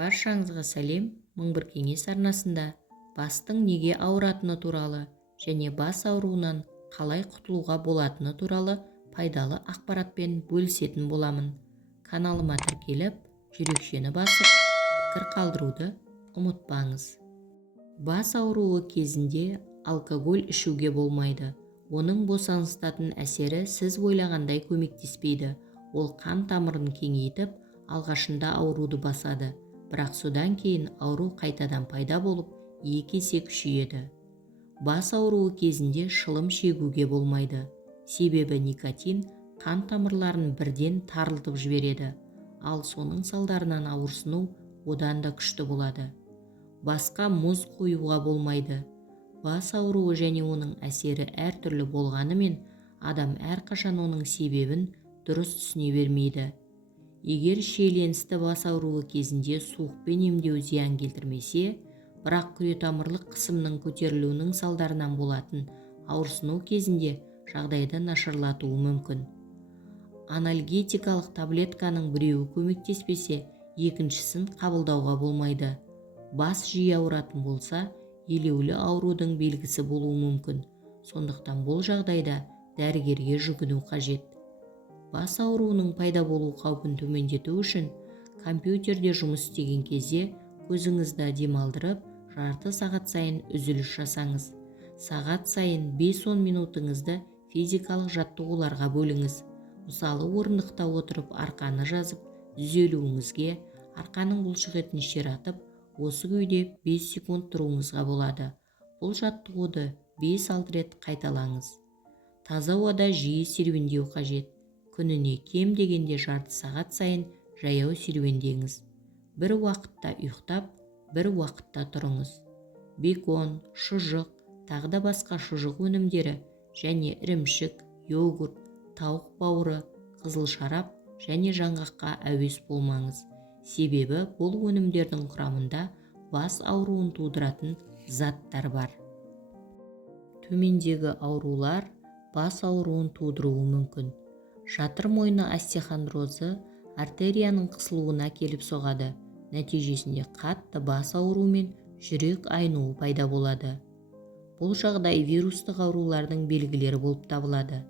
Баршаңызға сәлем. Мың бір кеңес арнасында бастың неге ауыратыны туралы және бас ауруынан қалай құтылуға болатыны туралы пайдалы ақпаратпен бөлісетін боламын. Каналыма тіркеліп, жүрекшені басып, пікір қалдыруды ұмытпаңыз. Бас ауруы кезінде алкоголь ішуге болмайды. Оның босаңсытатын әсері сіз ойлағандай көмектеспейді. Ол қан тамырын кеңейтіп, алғашында ауруды басады, бірақ содан кейін ауру қайтадан пайда болып, екі есе күшейеді. Бас ауруы кезінде шылым шегуге болмайды. Себебі никотин қан тамырларын бірден тарылтып жібереді, ал соның салдарынан ауырсыну одан да күшті болады. Басқа мұз қоюға болмайды. Бас ауруы және оның әсері әртүрлі болғанымен, адам әрқашан оның себебін дұрыс түсіне бермейді. Егер шиеленісті бас ауруы кезінде суықпен емдеу зиян келтірмесе, бірақ күретамырлық қысымның көтерілуінің салдарынан болатын ауырсыну кезінде жағдайды нашарлатуы мүмкін. Анальгетикалық таблетканың біреуі көмектеспесе, екіншісін қабылдауға болмайды. Бас жиі ауыратын болса, елеулі аурудың белгісі болуы мүмкін. Сондықтан бұл жағдайда дәрігерге жүгіну қажет. Бас ауруының пайда болу қаупін төмендету үшін компьютерде жұмыс істеген кезде көзіңізді демалдырып, жарты сағат сайын үзіліс жасаңыз. Сағат сайын 5-10 минутыңызды физикалық жаттығуларға бөліңіз. Мысалы, орындықта отырып арқаны жазып, түзелуіңізге, арқаның бұлшық етін ширатып, осы күйде 5 секунд тұруыңызға болады. Бұл жаттығуды 5-6 рет қайталаңыз. Таза ауада жиі серуендеу қажет. Күніне кем дегенде жарты сағат сайын жаяу серуендеңіз. Бір уақытта ұйықтап, бір уақытта тұрыңыз. Бекон, шұжық, тағы да басқа шұжық өнімдері және ірімшік, йогурт, тауық бауыры, қызыл шарап және жаңғаққа әуес болмаңыз. Себебі бұл өнімдердің құрамында бас ауруын тудыратын заттар бар. Төмендегі аурулар бас ауруын тудыруы мүмкін. Жатыр мойны остеохондрозы артерияның қысылуына келіп соғады. Нәтижесінде қатты бас ауруы мен жүрек айнуы пайда болады. Бұл жағдай вирустық аурулардың белгілері болып табылады.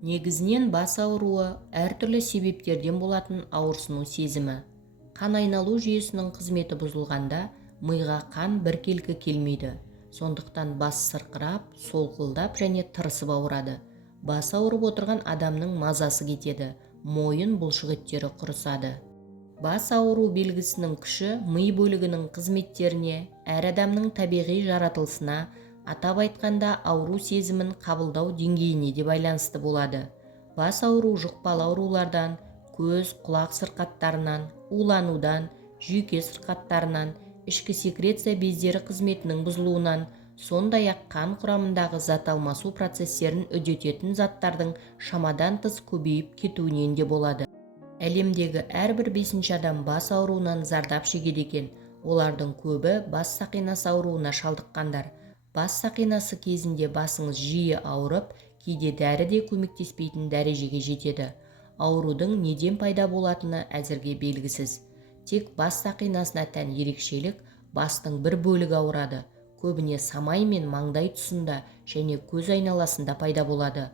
Негізінен бас ауруы әртүрлі себептерден болатын ауырсыну сезімі. Қан айналу жүйесінің қызметі бұзылғанда миға қан біркелкі келмейді. Сондықтан бас сырқырап, солқылдап және тырысып ауырады. Бас ауырып отырған адамның мазасы кетеді, мойын бұлшық еттері құрысады. Бас ауру белгісінің күші ми бөлігінің қызметтеріне, әр адамның табиғи жаратылысына, атап айтқанда ауру сезімін қабылдау деңгейіне де байланысты болады. Бас ауру жұқпалы аурулардан, көз, құлақ сырқаттарынан, уланудан, жүйке сырқаттарынан, ішкі секреция бездері қызметінің бұзылуынан, сондай-ақ қан құрамындағы зат алмасу процестерін үдететін заттардың шамадан тыс көбейіп кетуінен де болады. Әлемдегі әрбір 5-ші адам бас ауруынан зардап шегеді екен. Олардың көбі бас сақинасы ауруына шалдыққандар. Бас сақинасы кезінде басыңыз жиі ауырып, кейде дәрі де көмектеспейтін дәрежеге жетеді. Аурудың неден пайда болатыны әзірге белгісіз. Тек бас сақинасына тән ерекшелік бастың бір бөлігі ауырады. Көбіне самай мен маңдай тұсында және көз айналасында пайда болады.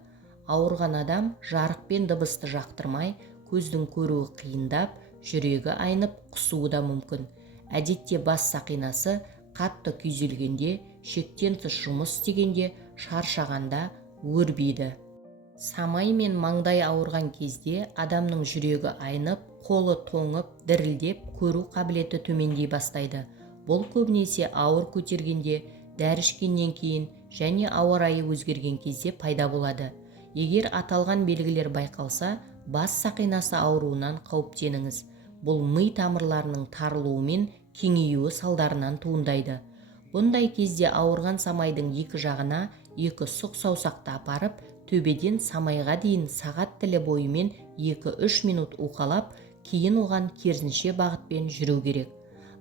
Ауырған адам жарық пен дыбысты жақтырмай, көздің көруі қиындап, жүрегі айнып, құсуы да мүмкін. Әдетте бас сақинасы қатты күйзелгенде, шектен тыс жұмыс істегенде, шаршағанда өрбиді. Самай мен маңдай ауырған кезде адамның жүрегі айнып, қолы тоңып, дірілдеп, көру қабілеті төмендей бастайды. Бұл көбінесе ауыр көтергенде, дәрі ішкеннен кейін және ауа райы өзгерген кезде пайда болады. Егер аталған белгілер байқалса, бас сақинасы ауруынан қауіптеніңіз. Бұл ми тамырларының тарылуы мен кеңеюі салдарынан туындайды. Бұндай кезде ауырған самайдың екі жағына екі сұқ саусақты апарып, төбеден самайға дейін сағат тілі бойымен 2-3 минут уқалап, кейін оған керісінше бағытпен жүру керек.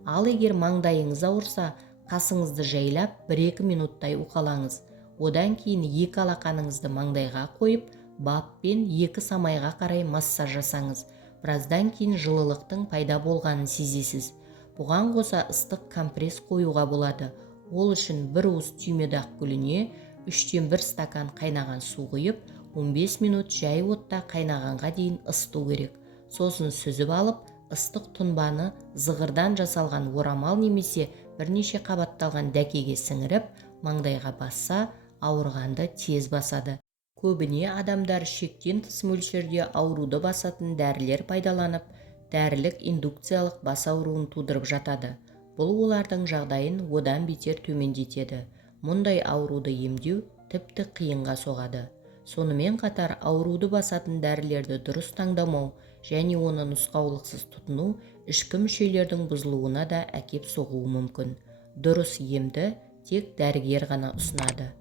Ал егер маңдайыңыз ауырса, қасыңызды жайлап 1-2 минуттай уқалаңыз. Одан кейін екі алақаныңызды маңдайға қойып, баппен екі самайға қарай массаж жасаңыз. Біраздан кейін жылылықтың пайда болғанын сезесіз. Бұған қоса ыстық компресс қоюға болады. Ол үшін бір уыс түймедақ гүліне 3-тен 1 стакан қайнаған су құйып, 15 минут жай отта қайнағанға дейін ысыту керек. Сосын сүзіп алып, ыстық тұнбаны зығырдан жасалған орамал немесе бірнеше қабатталған дәкеге сіңіріп, маңдайға басса, ауырғанды тез басады. Көбіне адамдар шектен тыс мөлшерде ауруды басатын дәрілер пайдаланып, дәрілік индукциялық бас ауруын тудырып жатады. Бұл олардың жағдайын одан бетер төмендетеді. Мұндай ауруды емдеу тіпті қиынға соғады. Сонымен қатар ауруды басатын дәрілерді дұрыс таңдамау және оны нұсқаулықсыз тұтыну ішкі мүшелердің бұзылуына да әкеп соғуы мүмкін. Дұрыс емді тек дәрігер ғана ұсынады.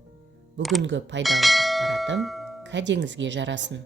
Бүгінгі пайдалы ақпаратым кәдеңізге жарасын.